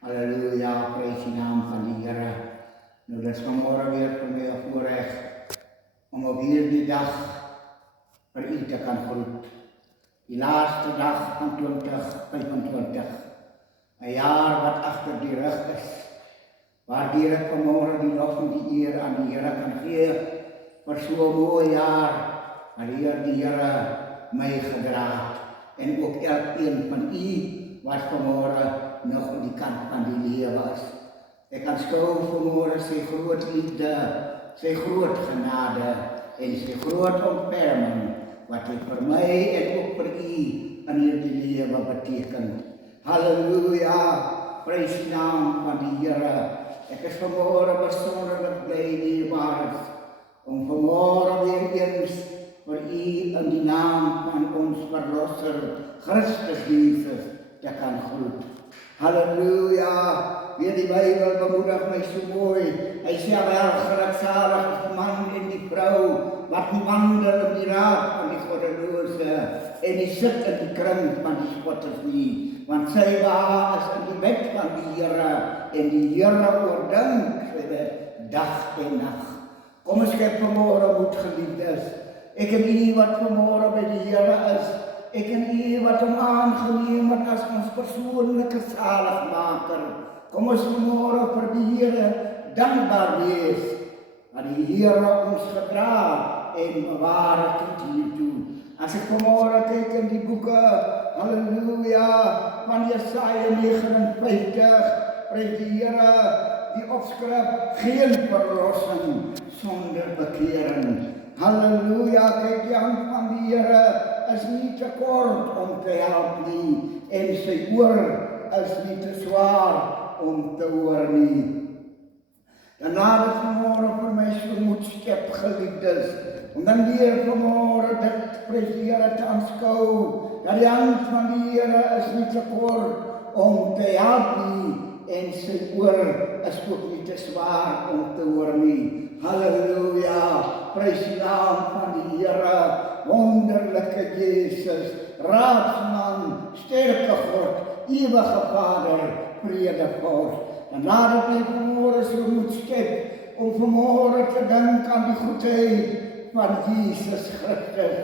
Halleluja, prijs die naam van die Here. Nou, dit is vanmorgen weer vir my 'n voorreg om op hierdie dag vir u te kan groet. Die laaste dag van 2025. 'n jaar wat agter die rug is. Waardeur ek vanmorgen die lof en die eer aan die Here kan gee vir so 'n mooi jaar waardeur die Here my gedra het. En ook elkeen van u wat vanmorgen nog aan die kant van die lewe is. Ek kan skou vanmorgen sy groot liefde, sy groot genade en sy groot ontferming wat hy vir my en ook vir u in hierdie lewe beteken. Halleluja, prys die naam van die Here. Ek is vanmorgen besonderlik bly dierbaar om vanmorgen weer eens vir u in die naam van ons Verlosser Christus Jesus te kan groet. Halleluja, weer die Bybel bemoedig my so mooi. Hy sê wel, geluksalig is die man en die vrou wat nie wandel in die raad van die goddelose en die sit in die kring van die spotters nie, want sy behaag is in die wet van die Here en die Here oordink sy wet dag en nag. Kom ons kyk vanmorgen moed geliefdes. Ek en u wat vanmorgen by die Here is, ek en u wat hom aangeneem het as ons persoonlike zaligmaker. Kom ons vanmorgen vir die Here dankbaar wees, dat die Here ons gedra en bewaar het tot hiertoe. As ek vanmorgen kyk in die boeke, halleluja, van Jesaja 59, prys die Here, die opskrif, geen verlossing sonder bekering. Halleluja, kyk die hand van die Here is nie te kort om te help nie, en sy oor is nie te swaar om te hoor nie. Dan laat het vanmorgen vir my so moed skep, geliefdes, om dan weer vanmorgen dit prys die Here te aanskou, dat die hand van die Here is nie te kort om te help nie, en sy oor is ook nie te swaar om te hoor nie. Halleluja, prys die naam van die Here, wonderlike Jezus, raadsman, sterke God, ewige Vader, vredevorst. En laat het my vanmorgen so moet skep, om vanmorgen te dink aan die goedheid van Jesus Christus.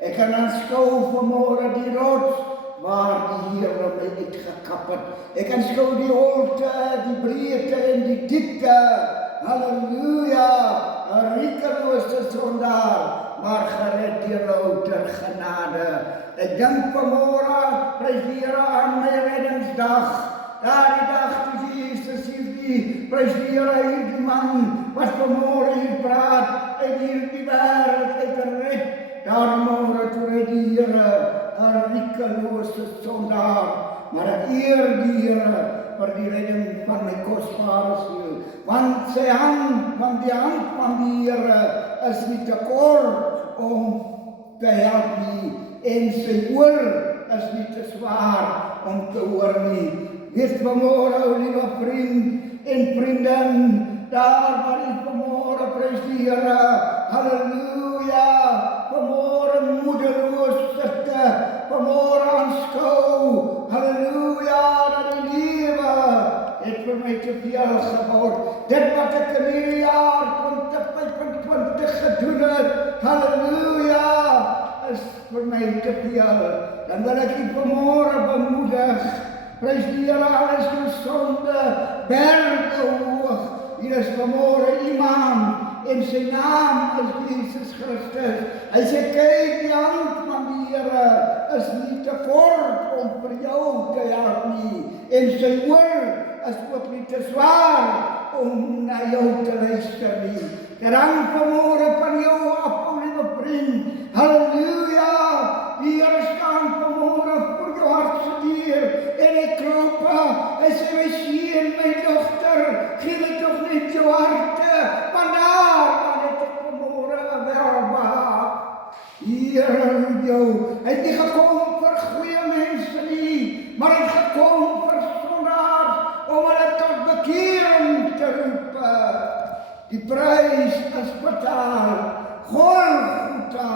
Ek kan aanskou vanmorgen die rots, waar die Here my uitgekap het. Ek aanskou die holte, die breedte en die diepte. Halleluja, 'n riekelose sondaar, maar gered deur louter genade. Ek dink vanmorgen, prys die Here aan my reddingsdag. Daardie dag toe Jesus hierdie, prys die Here hierdie man, wat vanmorgen hier praat, uit hierdie wêreld uitgered. Daarmorgen toe red die Here 'n riekelose sondaar, maar ek eer die Here vir die redding van my kosbare siel, want sy hand, van die hand van die Here is nie te kort om te help nie, en sy oor is nie te swaar om te hoor nie. Wees vanmorgen, o liewe vriend en vriendin, daar waar u vanmorgen prys die Here, halleluja, vanmorgen moedeloos sitte, vanmorgen aanskou, halleluja, dat die lewe het vir my te veel geword. Dit wat ek in hierdie jaar 2025 gedoen het, halleluja, is vir my te veel. Dan wil ek u vanmorgen bemoedig, prys die Here, al is jou sonde berge hoog. Hier is vanmorgen iemand, en sy naam is Jesus Christus. Hy sê, kyk, die hand van die Here is nie te kort om vir jou te help nie, en sy oor is ook nie te swaar om na jou te luister nie. Dit hang vanmorgen van jou af, o liewe vriend. Halleluja, die Here staan vanmorgen voor jou hartse deur, en hy klop, hy sê, my seun, my dogter, gee my toch net jou harte, want daar het ek vanmorgen welbehaag. Here jou, hy het nie gekom vir goeie mense nie, maar hy het gekom vir sondaars, om hulle tot bekering te roep. Die prys is betaal, Golgotha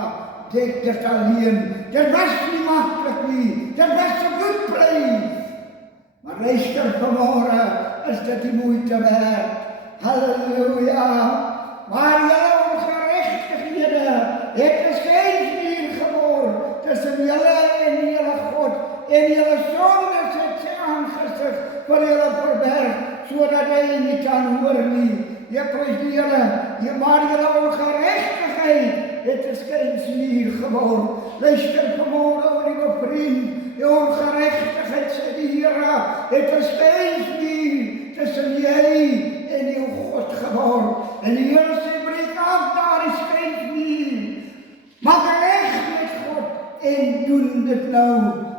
dek dit alleen. Dit was nie maklik nie, dit was 'n bloedprys. Maar luister vanmorgen, is dit die moeite werd. Halleluja. Maar julle ongerechtighede het 'n skeidsmuur geboor tussen julle en julle God, en julle sondes het sy aangesig vir julle verberg, sodat hy nie kan hoor nie. Jy prys die Here, maar julle ongerechtigheid het 'n skeidsmuur geword. Luister vanmorgen, o liewe vriend, die ongerechtigheid, sê die Here, het 'n skeidsmuur tussen jy en jou God geword. En die Here sê, breek af daardie skeidsmuur. Maak reg met God en doen dit nou.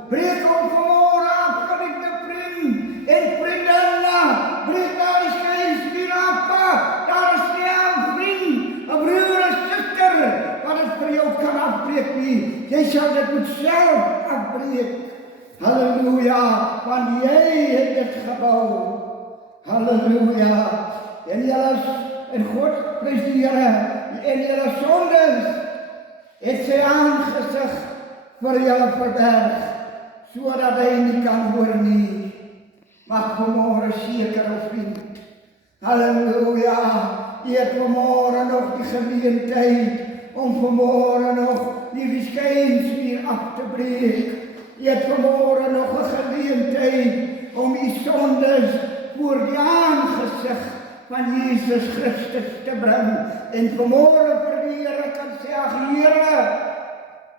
Breek hom vanmorgen af, geliefde vriend en vriendinne. Breek daardie skeidsmuur af. Daar is nie 'n vriend, 'n broer, 'n suster wat het vir jou kan afbreek nie. Jy sal dit moet self afbreek. Halleluja, want jy het dit gebou. Halleluja. En God, prys die Here, en julle sondes het sy aangesig vir julle verberg, sodat hy nie kan hoor nie. Mag vanmorgen seker, o vriend. Halleluja. Jy het vanmorgen nog die geleentheid om vanmorgen nog die skeidsmuur af te breek. Jy het vanmorgen nog 'n geleentheid om die sondes voor die aangesig van Jesus Christus te bring. En vanmorgen vir die Here kan sê, ag Here,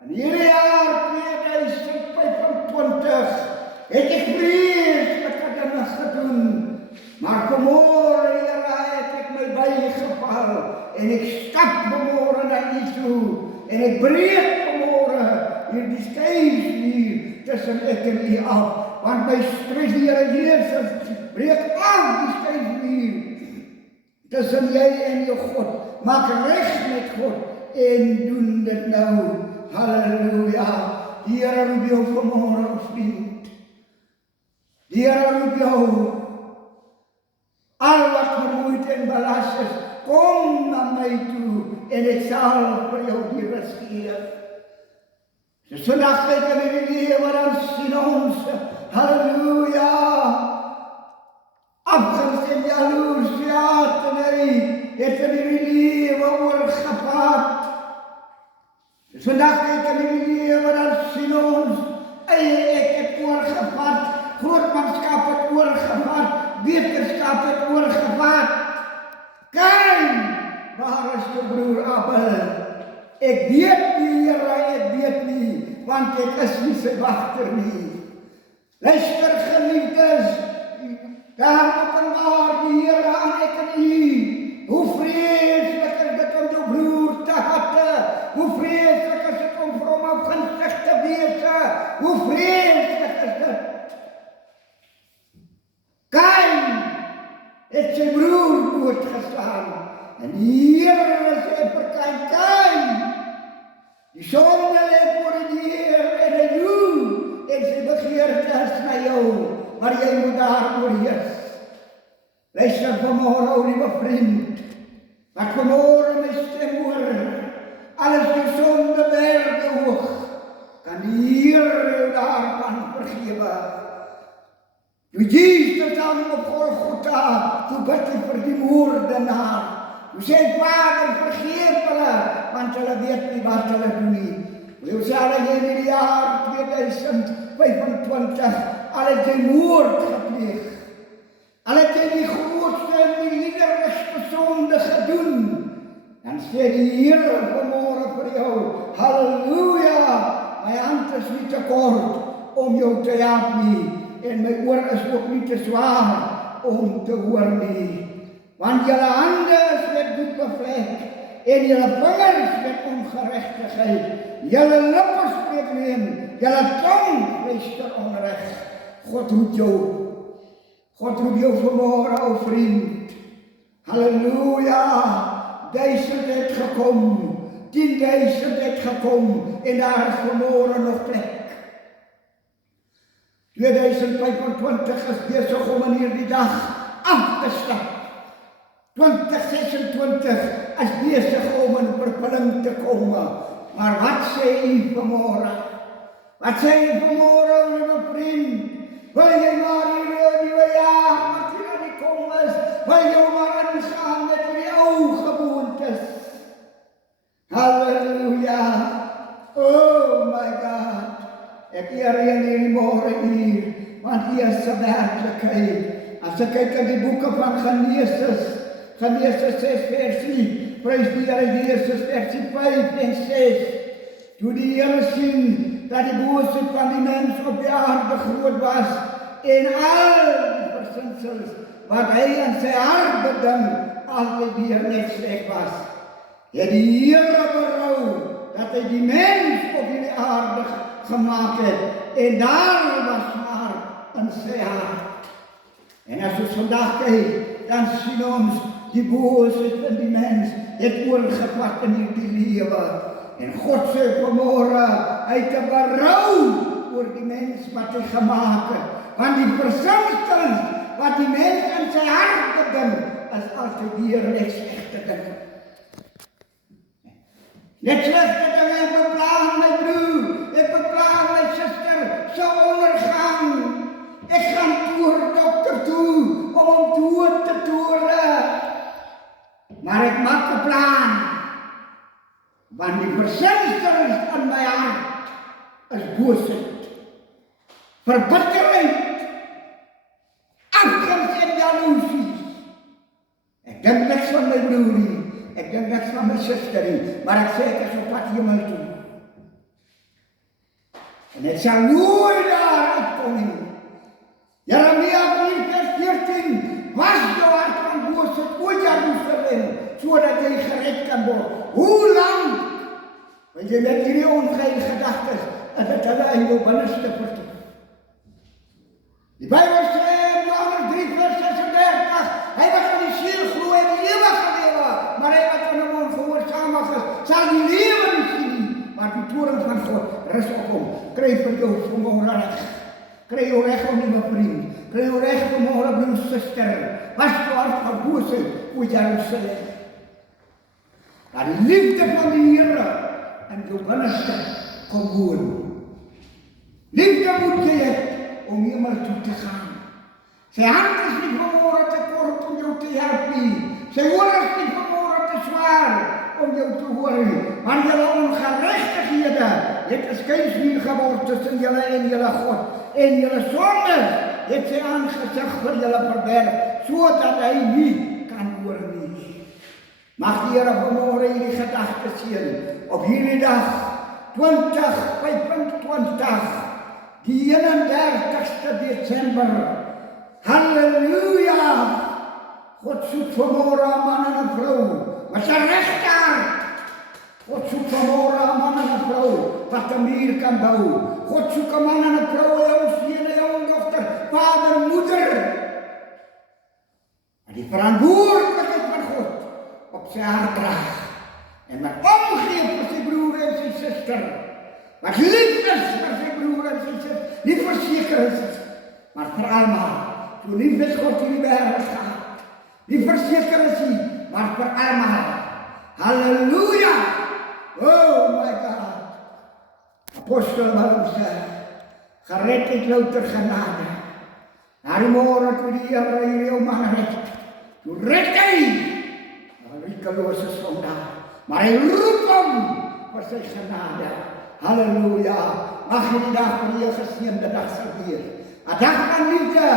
in hierdie jaar 2025 het ek vreeslike dinge gedoen. Maar vanmorgen, Here, het ek my bygeval en ek stap vanmorgen na U toe en ek breek vanmorgen hierdie skeidsmuur tussen ek en U af. Want my prys die Here Jesus, breek af die skeidsmuur tussen jy en jou God. Maak reg met God en doen dit nou. Halleluja. Die Here roep jou vanmorgen, vriend. Die Here roep jou. Al wat vermoeid en belast is, kom na my toe en ek sal vir jou die rus gee. Dus vandag kyk in die lewe, dan sien ons, halleluja, afguns en jaloers, haateny, het in die lewe oorgevat. Dus vandag kyk in die lewe, dan sien ons, ek het oorgevat, grootmanskap het oorgevat, wetenskap het oorgevat. Kyk, waar is jou broer Abel? Ek weet nie, Here, ek weet nie, want ek is nie sy wagter nie. Luister, geliefdes, daar openbaar die Here aan ek en u. Hoe vreeslik is dit om jou broer te hatte? Hoe vreeslik is dit om vir hom afgunstig te wees? Hoe vreeslik is dit? Kain het sy broer doodgeslaan. En die Here sê vir Kain, die sonde lê voor die Here en hy doen, en sy begeerte is na jou, maar jy moet daar oorheers. Luister vanmorgen, o liewe vriend, wat vanmorgen my stem hoor, alles die sonde berge hoog, kan die Here jou daarvan vergewe. Toe Jesus hang op Golgotha, toe bid hy vir die moordenaar. Toe sê Vader, vergeef hulle, want hulle weet nie wat hulle doen nie. Hoe sal hy in die jaar 2025, al het hy moord gepleeg, al het hy die grootste en die liederigste sonde gedoen, dan sê die Here vanmorgen vir jou, halleluja, my hand is nie te kort om jou te help nie, en my oor is ook nie te zwaar om te hoor nie. Want julle hande is met bloed bevlek, en julle vingers met ongerechtigheid. Julle lippe spreek leuen, julle tong luister onreg. God roep jou. God roep jou vanmorgen, o vriend. Halleluja. 1000 het gekom, 10.000 het gekom, en daar is vanmorgen nog plek. 2025 is besig om in hierdie dag af te stap. 2026 is besig om in vervulling te kom. Maar wat sê u vanmorgen? Wat sê u vanmorgen, liewe vriend? Wil jy maar hier eer in die môre hier, want U is 'n werklikheid. As ek kyk in die boeke van Genesis 6 vers 3, prys die Here Jesus versie 5 en 6, toe die Here sien dat die boosheid van die mens op die aarde groot was, en al die versinsels wat hy in sy hart bedink, altyd weer net sleg was, het die Here berou, dat hy die mens op die aarde gemaak het, en daar was maar in sy hart. En as ons vandag kyk, dan sien ons die boosheid in die mens het oorgevat in die lewe. En God sê vanmôre, hy het berou oor die mens wat hy gemaak het. Want die versinsels wat die mens in sy hart bedink, is altyd weer net slegte dinge. Net slegte dinge, ek beplan my broer, ek beplan my suster, sy ondergang. Ek gaan dokter toe, om hom dood te tore. Maar ek maak 'n plan, want die versinsels in my hart is boosheid, verbitterheid, afguns en jaloesie. Ek dink niks van my broer nie, ek dink niks van my suster nie, maar ek sê ek is op pad hemel toe. En ek sal nooit daar uitkom nie. Jeremia 4:14, was jou hart van boosheid, o Jerusalem, sodat jy gered kan word. Hoe lang? Want jy met hierdie ongeheime gedagtes, en dit hulle in jou binneste vertoef. Die Bybel sê in Johannes 3:36, hy wat in die siel glo en die ewige lewe, maar hy wat in hom ongehoorsaamig is, sal die lewe nie sien nie, maar die toorn van God rus op hom. Kry vir jou vanmôre reg. Kry jou reg, o liewe vriend. Kry jou reg vanmôre, broer, suster. Was jou hart van boosheid, o Jerusalem. Dat die liefde van die Here in jou binneste kom woon. Liefde moet jy hê om hemel toe te gaan. Sy hand is nie vanmôre te kort om jou te help nie. Sy oor is nie vanmôre te zwaar om jou te hoor nie. Want julle ongerechtighede het 'n skeidsmuur geword tussen julle en julle God. En julle sondes het sy aangesig vir julle verberg, sodat hy nie kan hoor nie. Mag die Here vanmôre hierdie gedagte seën op hierdie dag 2025, die 31ste Desember. Halleluja! God soek vanmôre 'n man en 'n vrou met 'n regte hart. God soek vanmôre 'n man en 'n vrou wat 'n muur kan bou. God soek 'n man en 'n vrou, 'n jong seun, 'n jong dogter, vader, moeder. En die verantwoordelikheid van God op sy hart draag. En met omgee vir sy broer en sy suster. Wat lief is vir sy broer en sy suster. Nie verseker is, maar vir almal. So lief is God in die wêreld gehad. Nie verseker is nie, maar vir almal. Halleluja! Oh my God! Apostel Paulus sê, gered uit louter genade. Na die môre toe die Here hierdie ou man red, toe red hy 'n riekelose sondaar, maar hy roep hom vir sy genade. Halleluja! Mag hierdie dag vir jou geseënde dag sal wees. 'n dag van liefde,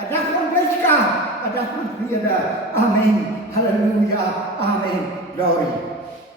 'n dag van blydskap, 'n dag van vrede. Amen. Halleluja. Amen. Glory.